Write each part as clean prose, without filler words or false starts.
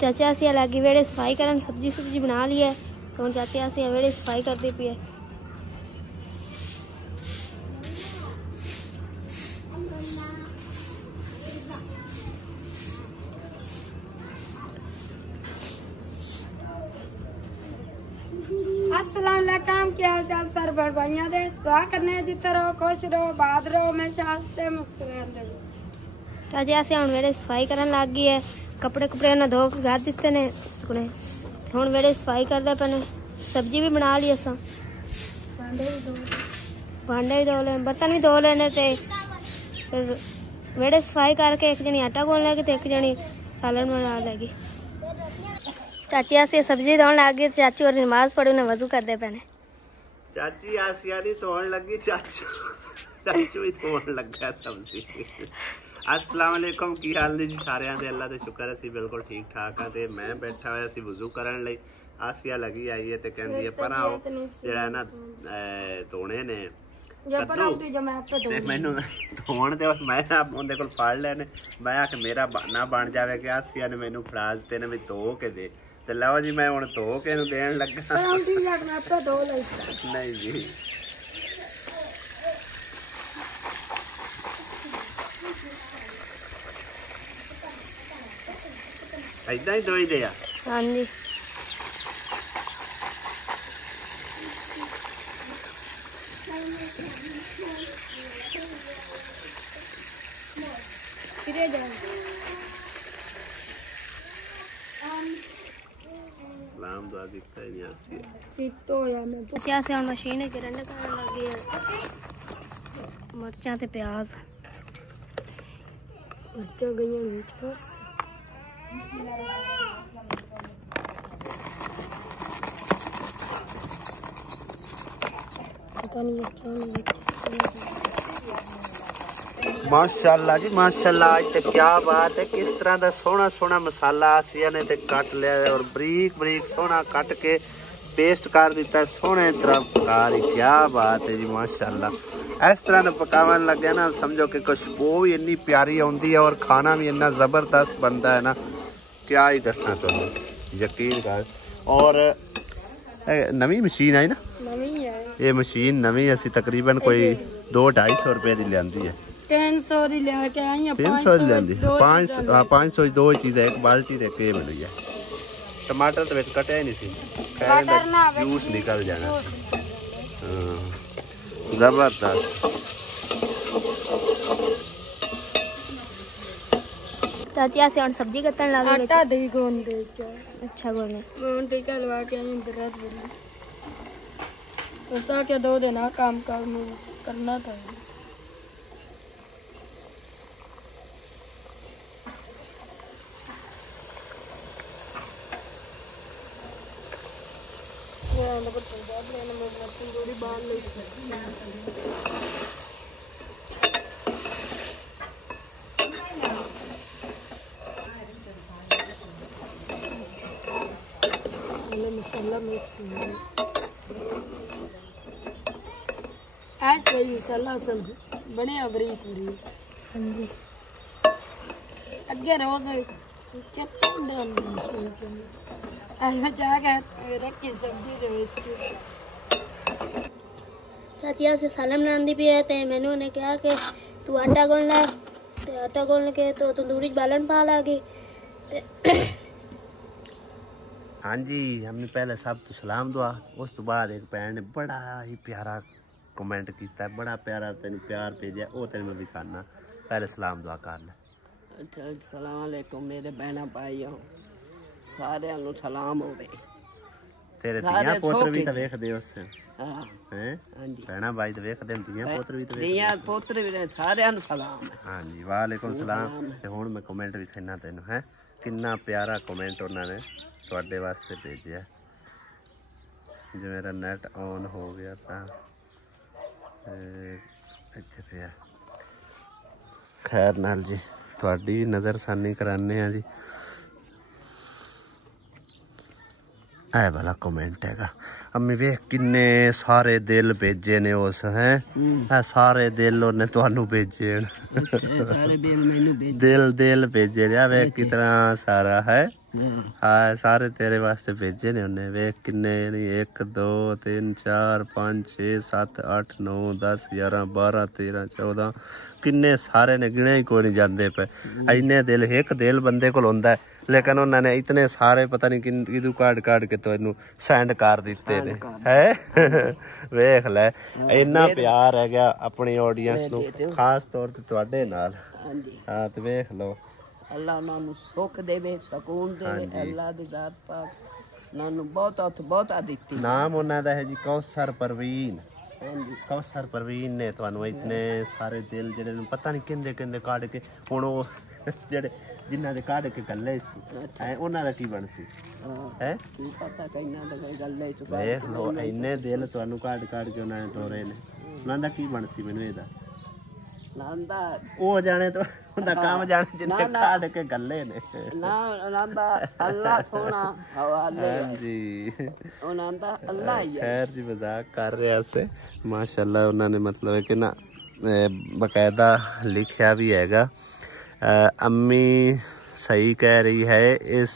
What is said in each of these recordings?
चाचे असी लगी वेड़े सफाई करन, सब्जी सुब्जी बना ली है तो चाचे असी वेड़े सफाई करते पे है। अस्सलाम वालेकुम, क्या हाल चाल सर बड़ भाइयों दे? दुआ करने जिते रहो, खुश रहो, बाद रहो, हमेशा हंसते मुस्कुराते रहो। चाचे असी हुण वेड़े सफाई करन लग गई है। कपड़े कुपड़े उन्हें धो के घर दिते ने सुकने, हुण वेड़े सफाई करदे पे ने। सब्जी भी बना ली असां, भांडे भी धो ले, बर्तन भी धो लेने ते फिर वेड़े सफाई करके एक जनी आटा गोल लेगी ते एक जनी सालन बना लेगी। चाची आसिया सब्जी धोन लग गई, चाची और नमाज पढ़ी उन्हें वजू करते पे ने। चाची आसिया नहीं धोन लगी, चाचू भी धोन लगा सब्जी। अस्सलाम वालेकुम, की हाल ने जी सारिਆਂ ਦੇ? अल्लाह ਦਾ शुक्र ਅਸੀਂ ਬਿਲਕੁਲ ਠੀਕ ਠਾਕ ਆ ਤੇ ਮੈਂ ਬੈਠਾ ਹੋਇਆ ਸੀ ਵਜ਼ੂ ਕਰਨ ਲਈ। ਆਸਿਆ ਲੱਗੀ ਆਈ ਹੈ ਤੇ ਕਹਿੰਦੀ ਹੈ ਪਰ ਆਓ ਜਿਹੜਾ ਨਾ ਧੋਣੇ ਨੇ ਤੇ ਮੈਨੂੰ ਧੋਣ ਦੇ ਮੈਂ ਉਹਦੇ ਕੋਲ ਫੜ ਲੈਣੇ। ਮੈਂ ਆਖ ਮੇਰਾ ਨਾ ਬਣ ਜਾਵੇ ਕਿ ਆਸਿਆ ਨੇ ਮੈਨੂੰ ਫੜਾ ਦਿੱਤੇ ਨੇ ਵੀ ਧੋ ਕੇ ਦੇ, ਤੇ ਲਓ ਜੀ ਮੈਂ ਹੁਣ ਧੋ ਕੇ ਇਹਨੂੰ ਦੇਣ ਲੱਗਾ। ਨਹੀਂ ਜੀ ऐदा ही धोई दे। हाँ जी लाम दुआ दिखता ही नहीं आसी क्या से हम मशीन है गिरने करने लगी है। मिर्चां ते प्याज मिर्चां गईयां विच फस माशाअल्लाह जी माशाअल्लाह। आज तो क्या बात है, किस तरह का सोहना सोहना मसाला आसिया ने ते कट लिया और बरीक बरीक सोहना कट के पेस्ट कर दिता सोहने तरह पका रही। क्या बात है जी माशाअल्लाह। इस तरह पकावन लगे ना समझो कि खुशबू भी इन्नी प्यारी आती है और खाना भी इन्ना जबरदस्त बनता है ना, क्या ही दसना तुहानू, यकीन कर। और नवी मशीन आई ना, ये मशीन नवी असी तकरीबन कोई 200-250 रुपए की लियांदी है। 300 ਦੀ ਲੈ ਕੇ ਆਈ ਆ, 300 ਦੀ ਲੈਂਦੀ 500 ਦੋ ਚੀਜ਼ਾਂ, ਇੱਕ ਬਾਲਟੀ ਤੇ ਕੇ ਮਿਲੀ ਹੈ। ਟਮਾਟਰ ਤੇ ਵਿੱਚ ਕਟਿਆ ਹੀ ਨਹੀਂ ਸੀ, ਜੂਸ ਨਿਕਲ ਜਾਣਾ। ਹਾਂ ਜ਼ਬਰਦस्त। चाची ऐसे और सब्जी कतन लगा आटा दही गोंद दे चा। अच्छा गोने गोंद टीका लगा के आई दर्द बोली उसका क्या 2 दिन काम करना था। मसाला मिक्स आज वही मसाला सब बने बरीक बरीक। हाँ जी अगे रोज चप्पल बचा के रखी सब्जी दे विच। चाची ऐसे सालन बनाती भी है ते मैनू ने कहा कि तू आटा गुन ला, ते आटा गुन के तो तंदूरी बालन पा लागी। हाँ जी हमने पहले सब तो सलाम दुआ, उस तो बाद एक भैन ने बड़ा ही प्यारा कमेंट किया, बड़ा प्यारा तेन प्यार भेजा, वो तेन मैं दिखाना। पहले सलाम दुआ कर ले। अच्छा अस्सलाम वालेकुम मेरे बहना भाइयों सारे नु सलाम होवे। तेरे दियां पोत्र भी तो देखदे उस हां हैं? हां जी बहना भाई तो देखदे, दियां पोत्र भी तो देखदे। दियां पोत्र भी सारे नु सलाम। हां जी वालेकुम सलाम। ते हुण मैं कमेंट भी कहना तेन है, कितना प्यारा कमेंट उन्होंने ਤੁਹਾਡੇ ਵਾਸਤੇ ਭੇਜਿਆ। जो मेरा नेट ऑन हो गया था ਇੱਥੇ ਪਿਆ। खैर नाल जी ਤੁਹਾਡੀ नज़रसानी कराने हैं जी। ऐ वाला कमेंट हैगा अम्मी वेख किन्ने सारे दिल भेजे ने उस हैं, ऐ सारे दिल उन्हें तुहानू भेजे सारे दिल मैनू भेजे, दिल भेजे ने। वेख कितना सारा है हाँ सारे तेरे वास्ते भेजे ने उन्हें। वे किन्ने नहीं 1 2 3 4 5 6 7 8 9 10 11 12 13 14 किन्ने सारे ने गिने ही कोई नहीं जाते पे। इन्ने दिल एक दिल बंदे को होंदा है, लेकिन उन्होंने इतने सारे पता नहीं किदू काट के तो इनू सेंड कर दिते ने है। वेख ले इन्ना प्यार है गया अपनी ऑडियंस नू, खास तौर ते तुहाडे नाल। हाँ तो वेख लो अल्लाह उन्होंने सुख देवे, सकून देवे। अल्लाह दी जात पाक उन्होंने बहुत दिती। नाम उन्होंने है जी कौसर परवीन। कौसर परवीन ने तुहानू इतने सारे दिल जेडे पता नहीं किंदे किंदे काट के हुण ओ जेडे जिन्हां दे काट के गल्ले सी ऐ उन्हां दा की बनसी है की पता कइना दा कोई गल्ले च देख लो इन्ने दिल तुहानू काट के उन्हां ने तोरे ने उन्हां दा की बनसी मैनू ए दस। नांदा ओ जाने तो उन्दा काम जाने जिन्ने काट के गल्ले ने ना नांदा अल्लाह सोना हवाले जी उन्दा अल्लाह ही है। खैर जी मजाक कर रहे से माशाल्लाह उन्होंने मतलब है कि ना बकायदा लिखा भी हैगा। अम्मी सही कह रही है, इस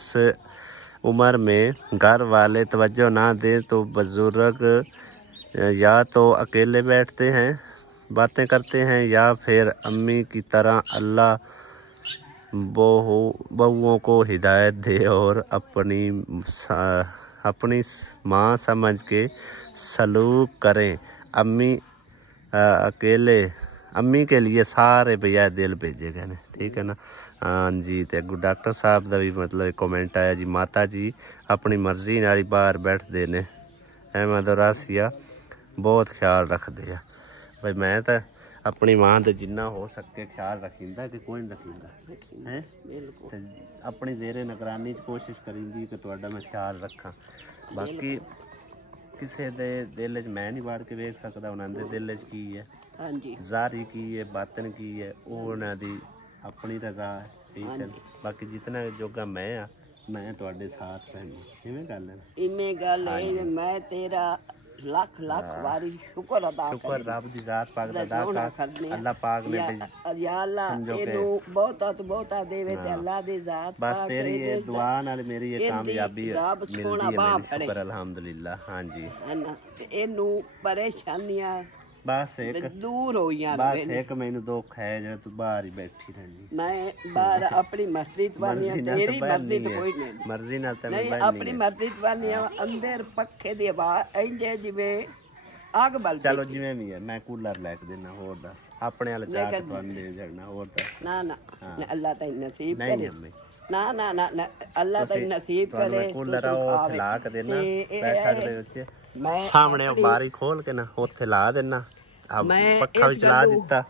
उम्र में घर वाले तवज्जो ना दें तो बुजुर्ग या तो अकेले बैठते हैं बातें करते हैं या फिर अम्मी की तरह अल्लाह बहुओं को हिदायत दे और अपनी माँ समझ के सलूक करें। अम्मी के लिए सारे भैया दिल भेजे गए ने, ठीक है ना। हाँ जी तो अगू डॉक्टर साहब का भी मतलब कमेंट आया जी, माता जी अपनी मर्जी नाल बाहर बैठते ने, अहमद और आसिया बहुत ख्याल रखते हैं। भाई मैं तो अपनी मां तो जिन्ना हो सके ख्याल रखींदा कि कोई नहीं रखींदा है, अपनी जेरे निगरानी कोशिश करेंगी कि तुहाडा मैं ख्याल रखा। बाकी किसी दे दिल च मैं नहीं वाड़ के वेख सकदा उन्हां दे दिल च की है, जारी की है, बातन की है, वो उन्हां दी अपनी रजा है, ठीक है। बाकी जितना जोगा मैं तुहाडे साथ रहना इवें गल है, इवें गल है। मैं तेरा लाख वारी शुक्र अदा शुक्र रब दी जात पाक दा अदा कर। अल्लाह पाक ने या अल्लाह एनु बहुता देवे ते अल्लाह दी जात बस तेरी ये दुआ नाल मेरी ये कामयाबी मिलदी है, शुक्र अल्हम्दुलिल्लाह। हां जी एनु परेशानियां बस एक दूर हो गया। बस एक मैनू दुख है जे तू बाहर ही बैठी रहनी। मैं बाहर अपनी मर्जी वाली तेरी मर्जी तो कोई नहीं, मर्जी नाल ते नहीं अपनी मर्जी वाली अंदर पक्खे दी आवाज इंजे जिवें आग बल। चलो जिवें भी है मैं कूलर लेके देना होर दस अपने वाले चाह के तुहानू दे जाना होर दस। ना अल्लाह ताई नसीब करे। नहीं अम्मी ना अल्लाह ताई नसीब करे। कूलर ओ ला के देना पैकेट दे विच सामने बारी खोल के ना उत्थे ला देना, पक्खा भी चला दिता,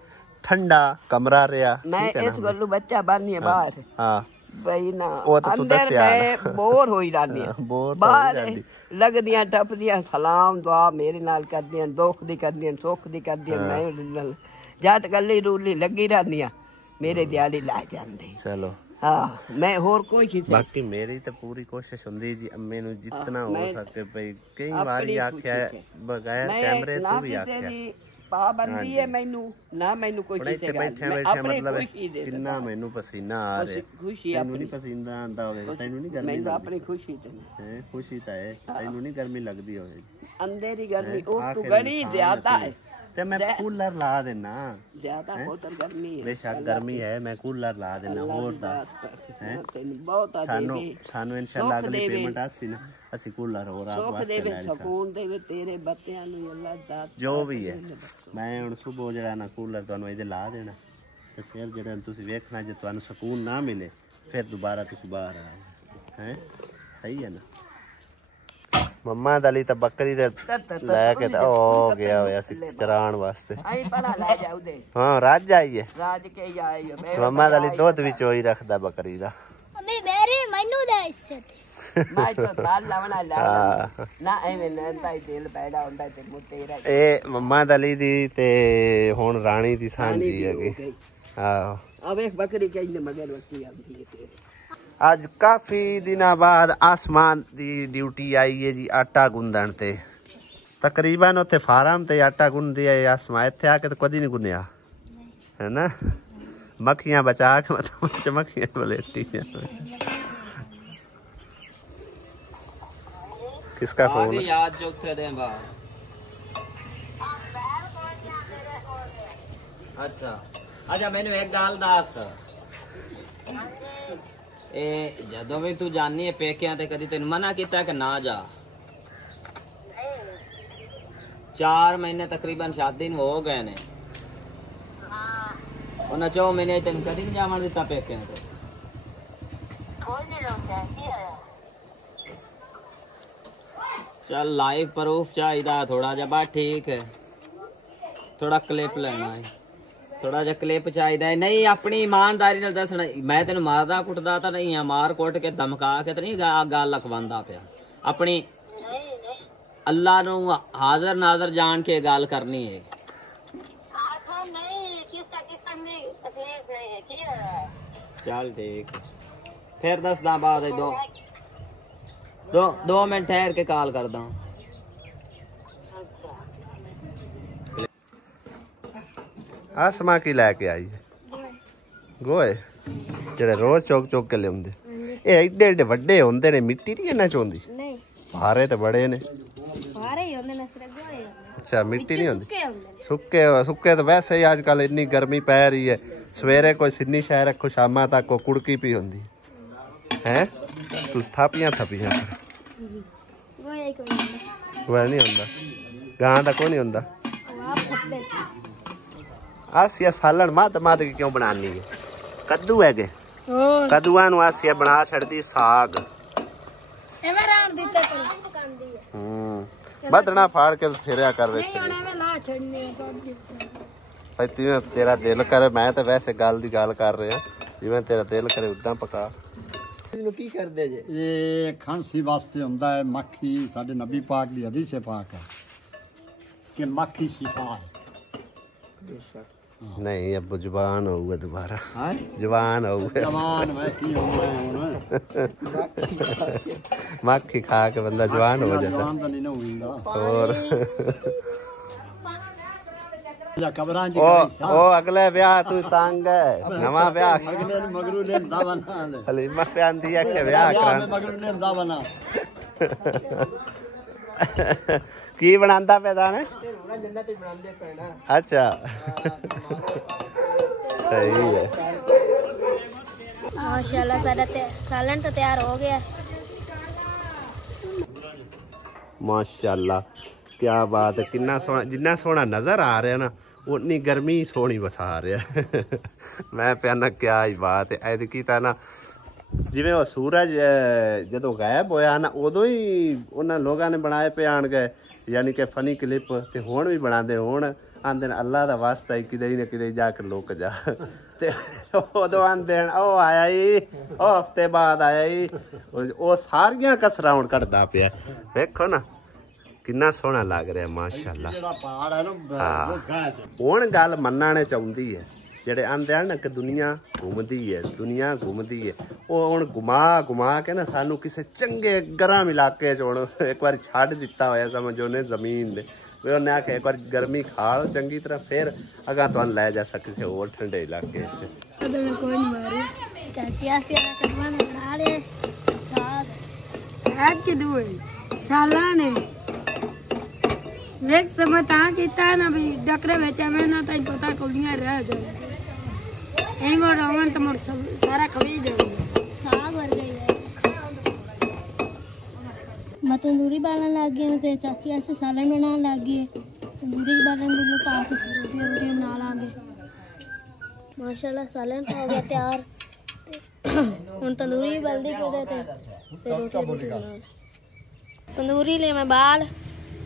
ठंडा कमरा रहा। मैं इस गल्लू बच्चा बानी बाहर हाँ बई ना अंदर मैं बोर होई रानी बाहर लगदियां टपदियां सलाम दुआ मेरे नाल करदियां, दुख दी करदियां, सुख दी करदियां। मैं जट गली रूली लगी रहनी मेरे दिहाड़ी ला जांदे। चलो हाँ मैं होर कोई चीज बाकी मेरी तो पूरी कोशिश हुंदी जी अम्मे नु जितना हो सके भाई। कई बारी आख्या बगैर कैमरे तो भी आख्या पाबंदी है मैनू ना मैनू कोई चीज मतलब किन्ना मैनू पसीना आ रहा खुशी तैनू नहीं पसीना आंदा होवे, तैनू नहीं गर्मी मैनू अपनी खुशी है खुशी तो है, तैनू नहीं गर्मी लगदी होवे अंदर ही गर्मी ओ तू गणी ज्यादा है ते मैं कूलर ला देना। ज्यादा बहुत गर्मी है, बेशक गर्मी है मैं कूलर ला देना होर दस है बहुत सानू इंशाल्लाह अगली पेमेंट आसी ना ਅਸੀਂ ਕੂਲਰ ਹੋਰ ਆਪ ਵਾਸਤੇ ਲੈ ਲਈ ਸਕੂਨ ਦੇਵੇ ਤੇਰੇ ਬੱਤਿਆਂ ਨੂੰ ਅੱਲਾਹ ਜ਼ਾਤ ਜੋ ਵੀ ਹੈ। ਮੈਂ ਹੁਣ ਸਵੇਰ ਜਿਹੜਾ ਨਾ ਕੂਲਰ ਤੁਹਾਨੂੰ ਇਹਦੇ ਲਾ ਦੇਣਾ ਤੇ ਫਿਰ ਜਿਹੜਾ ਤੁਸੀਂ ਵੇਖਣਾ ਜੇ ਤੁਹਾਨੂੰ ਸਕੂਨ ਨਾ ਮਿਲੇ ਫਿਰ ਦੁਬਾਰਾ ਤੁਸੀਂ ਬਾਹਰ ਆ ਹੈ ਸਹੀ ਹੈ ਨਾ। ਮੰਮਾ ਦਾ ਲਈ ਤਾਂ ਬੱਕਰੀ ਦੇ ਲੈ ਕੇ ਤਾਂ ਹੋ ਗਿਆ ਹੋਇਆ ਸੀ ਚਰਾਣ ਵਾਸਤੇ ਆਈ ਪਰਾ ਲੈ ਜਾਉਦੇ। ਹਾਂ ਰਾਜ ਆਈਏ ਰਾਜ ਕੇ ਆਈ ਮੰਮਾ ਦਾ ਲਈ ਦੁੱਧ ਵੀ ਚੋਈ ਰੱਖਦਾ ਬੱਕਰੀ ਦਾ। ਮੰਮੀ ਮੇਰੇ ਮੈਨੂੰ ਦੇ ਇਸੇ ਮੈਂ ਤਾਂ ਨਾਲ ਲਾਵਣਾ ਲਾ ਨਾ ਐਵੇਂ ਨਾ ਤਾਂ ਦਿਲ ਪੈਦਾ ਹੁੰਦਾ ਤੇ ਮੁੱਤੇਰਾ ਇਹ ਮੰਮਾ ਦਾ ਲਈ ਦੀ ਤੇ ਹੁਣ ਰਾਣੀ ਦੀ ਸਾਂਝੀ ਹੈਗੀ। ਆਹੋ ਆ ਵੇਖ ਬੱਕਰੀ ਕਹਿੰਦੇ ਮਗਰ ਵਰਤੀ ਆਉਂਦੀ ਹੈ। ਅੱਜ ਕਾਫੀ ਦਿਨਾਂ ਬਾਅਦ ਆਸਮਾਨ ਦੀ ਡਿਊਟੀ ਆਈ ਹੈ ਜੀ ਆਟਾ ਗੁੰਦਣ ਤੇ। ਤਕਰੀਬਨ ਉੱਥੇ ਫਾਰਮ ਤੇ ਆਟਾ ਗੁੰਨਦੀ ਹੈ ਆਸਮਾਨ, ਇੱਥੇ ਆ ਕੇ ਤਾਂ ਕਦੀ ਨਹੀਂ ਗੁੰਨਿਆ ਹੈ ਨਾ। ਮੱਖੀਆਂ ਬਚਾ ਕੇ ਮਤਲਬ ਮੱਖੀਆਂ ਬਲੇਟੀ किसका फोन है? याद चौथे दिन बाद। अच्छा अच्छा मैंने एक गल दस, जदों भी तू जानी है पेकियां ते कदी तेन मना किया कि ना जा? 4 महीने तकरीबन शादी हो गए ने, उन्हें 4 महीने तेन कदी नहीं जावन दिता पेकियां ते? चल लाइव प्रूफ चाहिए थोड़ा जा, बात ठीक है, थोड़ा क्लिप लेना है, थोड़ा जा क्लिप चाहिए। नहीं अपनी ईमानदारी नाल दसना, मैं तेन मारदा कुटदा तो नहीं है, मार कुट के धमका के तो नहीं गल लखवांदा पिया। अपनी अल्लाह नू हाजर नाजर जान के गल करनी है। चल ठीक, फिर दसदा बाद 2 मिनट ठहर के कॉल करदा। आसमा की लैके आई है गोए जेड़े रोज चौक चौक के लियाउंदे, ये एडे एडे वड्डे होंदे ने, मिट्टी नहीं इन्ना चोंदी? नहीं भारे तो बड़े ने। भारे ही होंदे ने, सिर्फ गोए होंदे। अच्छा मिट्टी नहीं होंदी? सुक्के होंदे ने। सुक्के सुक्के तो वैसे ही आजकल इन्नी गर्मी पै रही है, सवेरे कोई सिन्नी शह रखो शामा तक को कुड़की पी होंदी है। तू थापियां थपियां गोए ही कोई होंदा। गोया नहीं होंदा, गां दा कोई नहीं होंदा। आप फटदे आसिया सालन मत मत के क्यों बनानी है? कद्दू है के कद्दूआ नु आसिया बना छड़दी साग। एवे राम दिते पर बदना फाड़ के फेरिया कर विच। नहीं होने में ला छड़ने तो भाई तिवें तेरा दिल करे, मैं तो वैसे गल दी गल कर रहा, जिवें तेरा दिल करे उदां पका। ਇਹਨੂੰ ਕੀ ਕਰਦੇ ਜੇ? ਇਹ ਖਾਂਸੀ ਵਾਸਤੇ ਹੁੰਦਾ ਹੈ। ਮੱਖੀ ਸਾਡੇ ਨਬੀ ਪਾਕ ਦੀ ਹਦੀਸ ਪਾਕ ਹੈ ਕਿ ਮੱਖੀ ਸ਼ਿਫਾ ਹੈ। नहीं अब जवान होगा दोबारा, ਹਾਂ जवान होगा। ਜਵਾਨ ਮੈਂ ਕੀ ਹੋਣਾ ਹੁਣ? मक्खी खा के बंदा जवान हो जाता ਜਵਾਨ ਤਾਂ ਨਹੀਂ ਨਾ ਹੋਈਦਾ। और ਜਾਂ ਕਬਰਾਂ ਚ ओ अगले ब्याह तू तंग है, नवा ब्याह ਅਗਲੇ ਨੂੰ ਮਗਰੂ ਲੈਂਦਾ ਬਣਾ ਲੈ। हलीमा पे आंदी है कि ब्याह ਮੈਂ कराना ਮਗਰੂ ਲੈਂਦਾ ਬਣਾ। की बनांदा पे दाने? अच्छा सही है। माशाल्लाह सारा सालन तो तैयार हो गया। माशाल्लाह क्या बात है, कितना सोना, जिन्ना सोना नजर आ रहा है ना उतनी गर्मी सोनी बसा रहा है। मैं प्याना क्या ही बात है। ऐदकी तो ना जिवें वो सूरज जदों गायब होया ना उदों ही उन्होंने लोगों ने बनाए पे आन गए, यानी कि फनी क्लिप ते हुण भी बनाते, हुण आंदे अल्लाह दा वास्ता ही किते न किते जाके लुक जा। ते उदों आंदे ओ आया ही, ओ हफ्ते बाद आया ही, ओ सारियां कसरां हुण कढदा पिया। वेखो ना किन्ना सोहना लग रहा माशाल्लाह। ਜਿਹੜਾ ਪਹਾੜ ਹੈ ਨਾ ਉਸ ਗਾਂ ਚ हुण गल मन्नना चाहुंदी है, जेडे आंदे हैं ना कि दुनिया घूमती है, दुनिया घूमती है, वो हुण घुमा घुमा के ना सानू किसी चंगे गर्म इलाके च हुण एक बार छड्ड दिता होया समझो ने जमीन दे। वे उन्हें आखे एक बार गर्मी खा लो चंगी तरह, फिर अगा तुहानू लै जा किसी होर ठंडे इलाके च। चाची आसिया कदमा बना ले साग साग के दुए सालाने वेख समय ता कीता ना भी डकरे बेच आवे ना ताई पता कोलियां रह जाए एई मोर ओवन तो मोर सारा खवी जाए साग भर गई है। मैं तंदूरी बालन लग गई ते चाची ऐसे सालन बनाने लग गई। तंदूरी बालन में पा के रोटी रोटी बना लांगे। माशाल्लाह सालन हो गया तैयार। हुण तंदूरी बलदी पे दे ते रोटी बना तंदूरी ले मैं बाल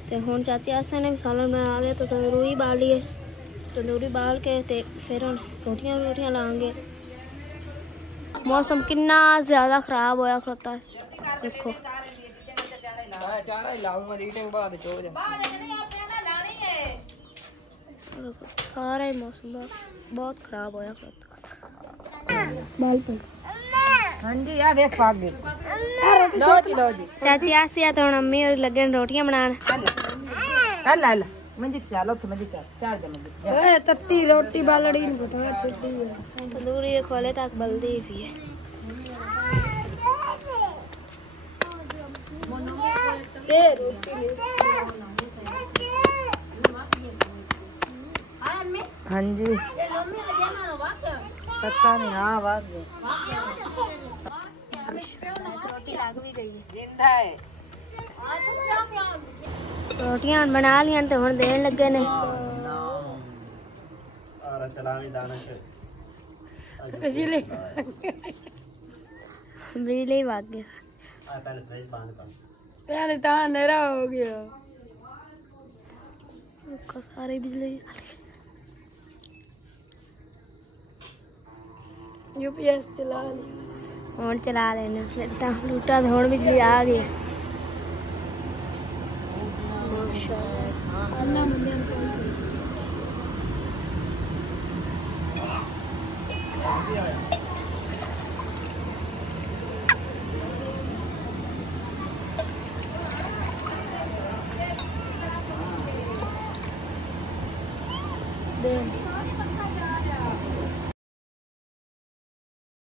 ते हुण चाची ऐसे ने सालन बना लिया। तो तंदूरी बाल लिए, तंदूरी बाल के ते फिर हुण रोटियां लाएंगे। मौसम कितना ज़्यादा ख़राब होया खड़ोता है देखो। सारा ही मौसम बहुत ख़राब होया खड़ोता। बाल पर हां जी आ वेख भाग गई लो जी चाची आसिया तो हुण अम्मी और लगे रोटियां बनान। हल हल मंजी चलो तो मंजी चार दे मंजी ए तत्ती रोटी बालड़ी न बता छटी है तंदूरी खोले तक बलदी भी है। ए हाँ जी पता नहीं। हाँ बात रोटी लग भी गई है। जिंदा है रोटियां बना लिया तो हुण देन लगे ने। और चलावी दानश बिजली बिजली भाग गया। पहले फ्रिज बंद कर। पहले तो अंधेरा हो गया। उसको सारी बिजली यूपीएस चला ली। हुण चला लेने प्लेटा लूटा तो हुण बिजली आ गई। दे